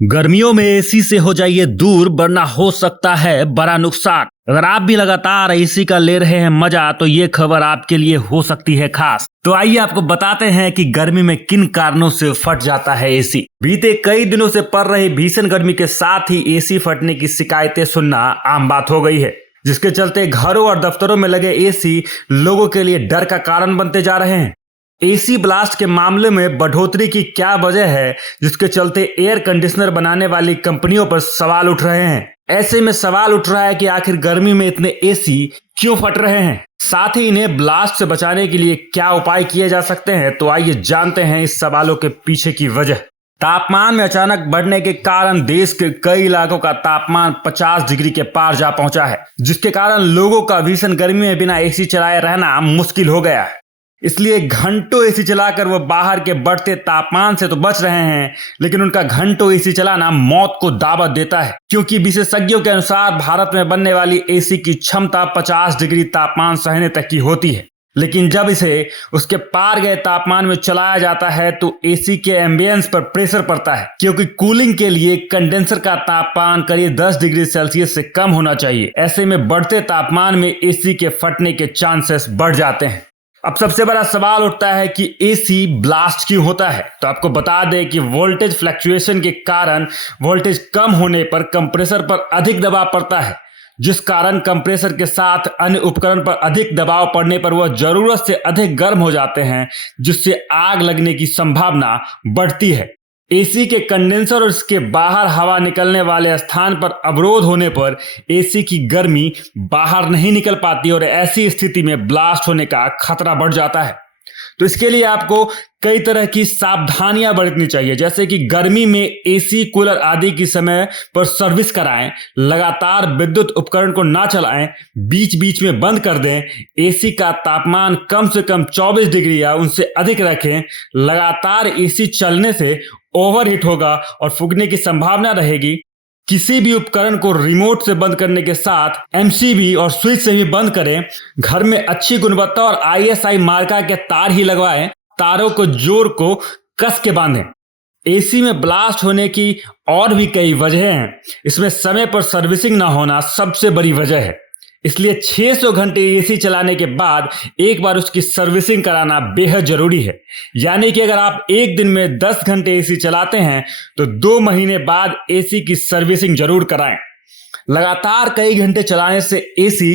गर्मियों में एसी से हो जाइए दूर वरना हो सकता है बड़ा नुकसान। अगर आप भी लगातार एसी का ले रहे हैं मजा तो ये खबर आपके लिए हो सकती है खास। तो आइए आपको बताते हैं कि गर्मी में किन कारणों से फट जाता है एसी। बीते कई दिनों से पड़ रही भीषण गर्मी के साथ ही एसी फटने की शिकायतें सुनना आम बात हो गई है, जिसके चलते घरों और दफ्तरों में लगे एसी लोगों के लिए डर का कारण बनते जा रहे हैं। एसी ब्लास्ट के मामले में बढ़ोतरी की क्या वजह है, जिसके चलते एयर कंडीशनर बनाने वाली कंपनियों पर सवाल उठ रहे हैं। ऐसे में सवाल उठ रहा है कि आखिर गर्मी में इतने एसी क्यों फट रहे हैं, साथ ही इन्हें ब्लास्ट से बचाने के लिए क्या उपाय किए जा सकते हैं। तो आइए जानते हैं इस सवालों के पीछे की वजह। तापमान में अचानक बढ़ने के कारण देश के कई इलाकों का तापमान 50 डिग्री के पार जा पहुंचा है, जिसके कारण लोगों का भीषण गर्मी में बिना एसी चलाए रहना मुश्किल हो गया है। इसलिए घंटों एसी चलाकर वो बाहर के बढ़ते तापमान से तो बच रहे हैं, लेकिन उनका घंटों एसी चलाना मौत को दावत देता है, क्योंकि विशेषज्ञों के अनुसार भारत में बनने वाली एसी की क्षमता 50 डिग्री तापमान सहने तक की होती है। लेकिन जब इसे उसके पार गए तापमान में चलाया जाता है तो एसी के एम्बियंस पर प्रेशर पड़ता है, क्योंकि कूलिंग के लिए कंडेंसर का तापमान करीब 10 डिग्री सेल्सियस से कम होना चाहिए। ऐसे में बढ़ते तापमान में एसी के फटने के चांसेस बढ़ जाते हैं। अब सबसे बड़ा सवाल उठता है कि एसी ब्लास्ट क्यों होता है। तो आपको बता दें कि वोल्टेज फ्लक्चुएशन के कारण वोल्टेज कम होने पर कंप्रेसर पर अधिक दबाव पड़ता है, जिस कारण कंप्रेसर के साथ अन्य उपकरण पर अधिक दबाव पड़ने पर वह जरूरत से अधिक गर्म हो जाते हैं, जिससे आग लगने की संभावना बढ़ती है। एसी के कंडेंसर और इसके बाहर हवा निकलने वाले स्थान पर अवरोध होने पर एसी की गर्मी बाहर नहीं निकल पाती और ऐसी स्थिति में ब्लास्ट होने का खतरा बढ़ जाता है। तो इसके लिए आपको कई तरह की सावधानियां बरतनी चाहिए, जैसे कि गर्मी में एसी कूलर आदि की समय पर सर्विस कराएं, लगातार विद्युत उपकरण को ना चलाएं, बीच बीच में बंद कर दें, एसी का तापमान कम से कम 24 डिग्री या उनसे अधिक रखें। लगातार एसी चलने से ओवरहीट होगा और फूकने की संभावना रहेगी। किसी भी उपकरण को रिमोट से बंद करने के साथ एमसीबी और स्विच से भी बंद करें। घर में अच्छी गुणवत्ता और आईएसआई मार्का के तार ही लगवाएं। तारों को जोड़ को कस के बांधें। एसी में ब्लास्ट होने की और भी कई वजह हैं, इसमें समय पर सर्विसिंग ना होना सबसे बड़ी वजह है। इसलिए 600 घंटे एसी चलाने के बाद एक बार उसकी सर्विसिंग कराना बेहद जरूरी है। यानी कि अगर आप एक दिन में 10 घंटे एसी चलाते हैं तो 2 महीने बाद एसी की सर्विसिंग जरूर कराएं। लगातार कई घंटे चलाने से एसी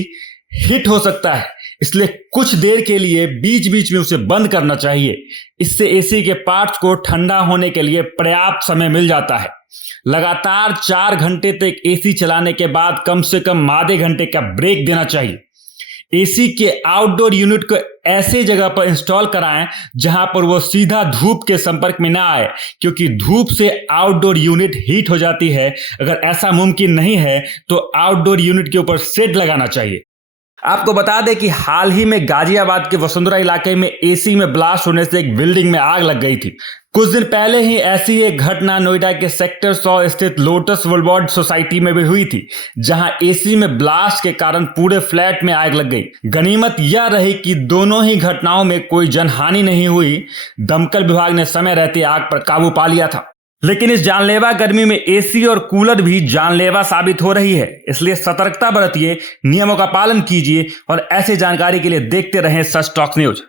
हीट हो सकता है, इसलिए कुछ देर के लिए बीच बीच में उसे बंद करना चाहिए। इससे एसी के पार्ट्स को ठंडा होने के लिए पर्याप्त समय मिल जाता है। लगातार 4 घंटे तक एसी चलाने के बाद कम से कम आधे घंटे का ब्रेक देना चाहिए। एसी के आउटडोर यूनिट को ऐसे जगह पर इंस्टॉल कराएं जहां पर वो सीधा धूप के संपर्क में ना आए, क्योंकि धूप से आउटडोर यूनिट हीट हो जाती है। अगर ऐसा मुमकिन नहीं है तो आउटडोर यूनिट के ऊपर शेड लगाना चाहिए। आपको बता दें कि हाल ही में गाजियाबाद के वसुंधरा इलाके में एसी में ब्लास्ट होने से एक बिल्डिंग में आग लग गई थी। कुछ दिन पहले ही ऐसी एक घटना नोएडा के सेक्टर 100 स्थित लोटस वुलवर्ड सोसाइटी में भी हुई थी, जहां एसी में ब्लास्ट के कारण पूरे फ्लैट में आग लग गई। गनीमत यह रही कि दोनों ही घटनाओं में कोई जनहानि नहीं हुई। दमकल विभाग ने समय रहते आग पर काबू पा लिया था। लेकिन इस जानलेवा गर्मी में एसी और कूलर भी जानलेवा साबित हो रही है, इसलिए सतर्कता बरतिए, नियमों का पालन कीजिए और ऐसे जानकारी के लिए देखते रहें सच टॉक न्यूज।